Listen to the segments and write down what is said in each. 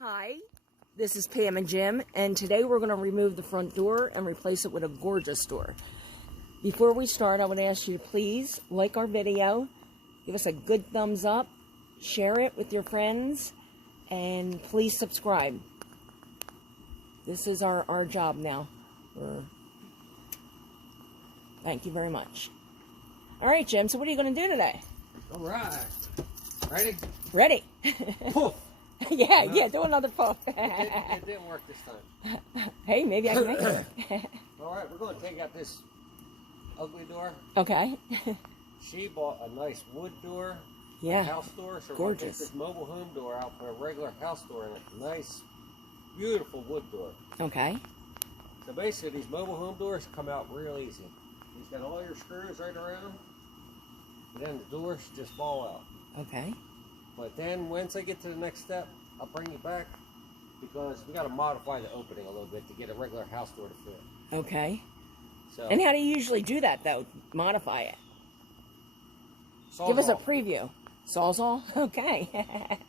Hi, this is Pam and Jim, and today we're going to remove the front door and replace it with a gorgeous door. Before we start, I would ask you to please like our video, give us a good thumbs up, share it with your friends, and please subscribe. This is our job now. Thank you very much. All right, Jim, so what are you going to do today? All right. Ready? Ready. Poof. Yeah, do another puff. It didn't work this time. Hey, maybe I can make it. All right, we're going to take out this ugly door. Okay. She bought a nice wood door, Yeah. a house door. So Gorgeous. we're going to take this mobile home door out for a regular house door and a nice, beautiful wood door. Okay. So basically, these mobile home doors come out real easy. You've got all your screws right around, and then the doors just fall out. Okay. But then once I get to the next step, I'll bring you back because we got to modify the opening a little bit to get a regular house door to fit. Okay. So, And how do you usually do that, though? Modify it. Give us a preview. Sawzall? Okay.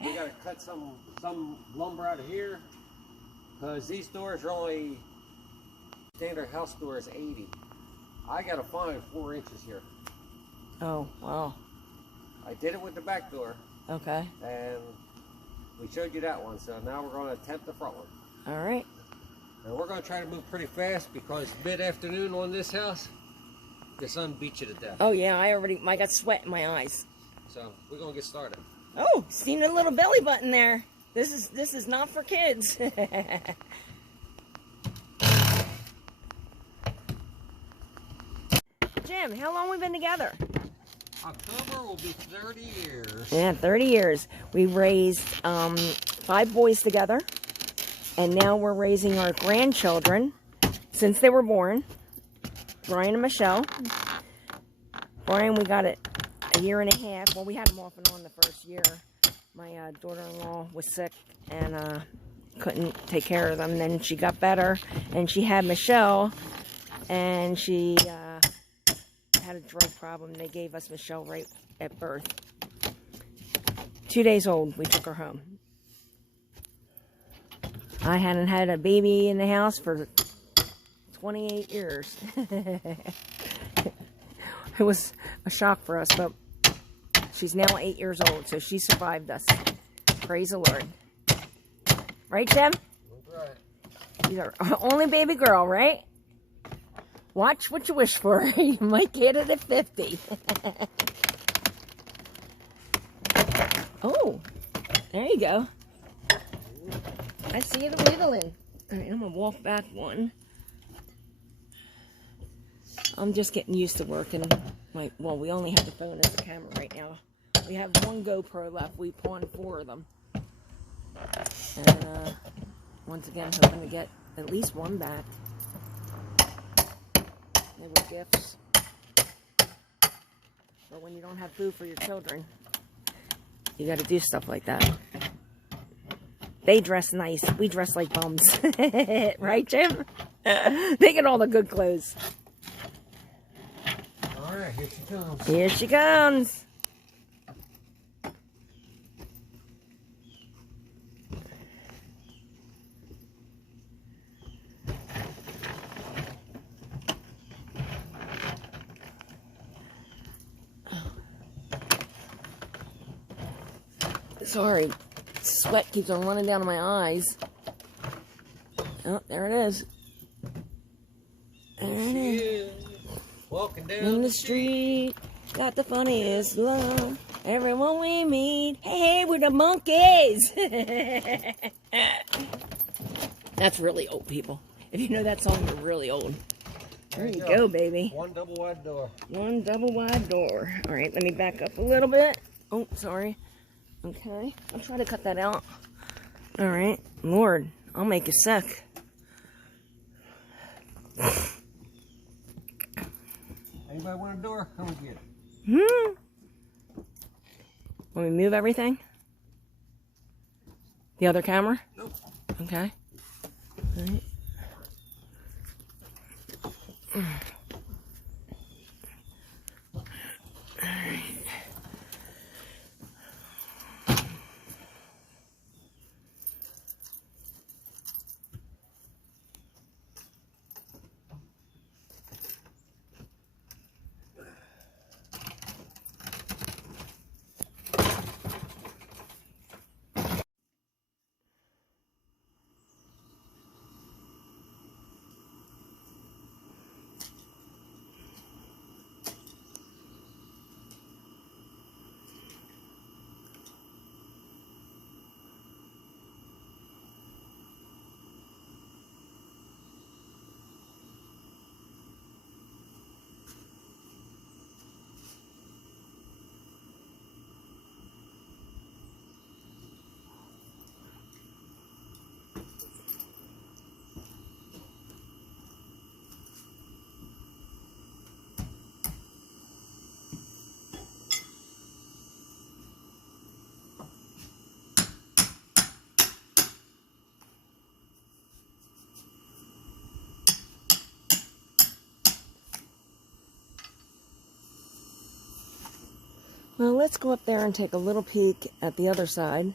We got to cut some lumber out of here because these doors are only, standard house door is 80. I got to find 4 inches here. Oh, wow. I did it with the back door. Okay. And we showed you that one, so now we're going to attempt the front one. All right. And we're going to try to move pretty fast because mid-afternoon on this house, the sun beat you to death. Oh, yeah, I got sweat in my eyes. So we're going to get started. Oh, seen a little belly button there. This is not for kids. Jim, how long we been together? October will be 30 years. Yeah, 30 years. We raised 5 boys together, and now we're raising our grandchildren since they were born. Brian and Michelle. Brian, we got it a year and a half. Well, we had him off and on the first year. My daughter-in-law was sick and couldn't take care of them. Then she got better, and she had Michelle, and she had a drug problem. They gave us Michelle right at birth. 2 days old, we took her home. I hadn't had a baby in the house for 28 years. It was a shock for us, but she's now 8 years old, so she survived us. Praise the Lord. Right, Jim? Right. You're our only baby girl, right? Watch what you wish for. You might get it at 50. Oh, there you go. I see it wiggling. All right, I'm going to walk back one. I'm just getting used to working. Well, we only have the phone as a camera right now. We have 1 GoPro left. We pawned 4 of them. And once again, hoping to get at least 1 back. They were gifts. But when you don't have food for your children, you got to do stuff like that. They dress nice. We dress like bums. Right, Jim? They get all the good clothes. All right, here she comes. Here she comes. Sorry, sweat keeps on running down my eyes. Oh, there it is. There it is. Walking down In the street, got the funniest love. Everyone we meet, hey, we're the monkeys. That's really old, people. If you know that song, you're really old. There you go, baby. 1 double wide door. 1 double wide door. All right, let me back up a little bit. Oh, sorry. Okay, I'll try to cut that out. All right, Lord, I'll make you sick. Anybody want a door? Come and get it. Want me to move everything? The other camera? Nope. Okay. All right. Well, let's go up there and take a little peek at the other side.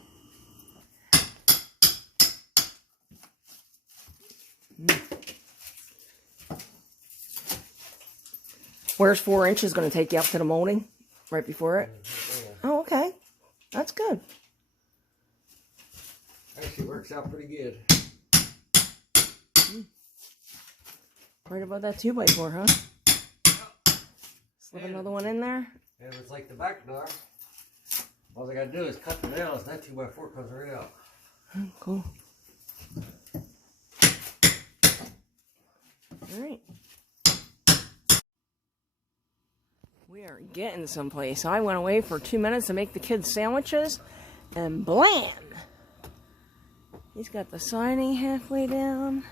Where's 4 inches going to take you up to the molding? Right before it? Oh, okay. That's good. Actually works out pretty good. Right above that 2x4, huh? Slip another one in there. And it's like the back door. All I gotta do is cut the nails, that 2x4 comes right out. Cool. Alright. We are getting someplace. I went away for 2 minutes to make the kids sandwiches, and blam! He's got the siding halfway down.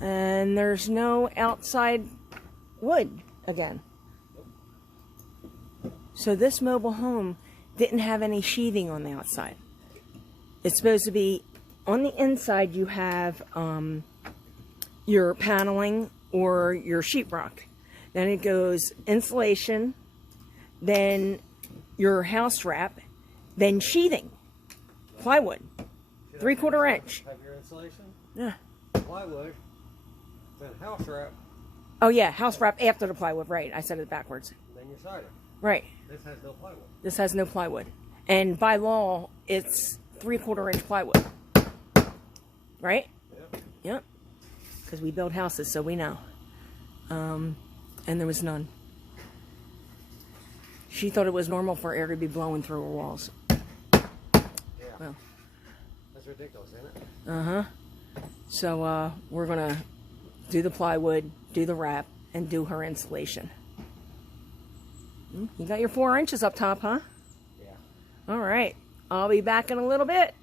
And there's no outside wood again. So this mobile home didn't have any sheathing on the outside. It's supposed to be on the inside. You have your paneling or your sheetrock. Then it goes insulation, then your house wrap, then sheathing, plywood, 3/4 inch. Have your insulation? Yeah. Plywood, then house wrap, Oh yeah, house wrap after the plywood. Right, I said it backwards. then your siding. Right. This has no plywood. This has no plywood, and by law, it's 3/4 inch plywood. Right? Yep. Yep. Because we build houses, so we know. And there was none. She thought it was normal for air to be blowing through her walls. Yeah. Well. That's ridiculous, isn't it? Uh-huh. So, we're gonna do the plywood, do the wrap, and do her insulation. You got your 4 inches up top, huh? Yeah. All right. I'll be back in a little bit.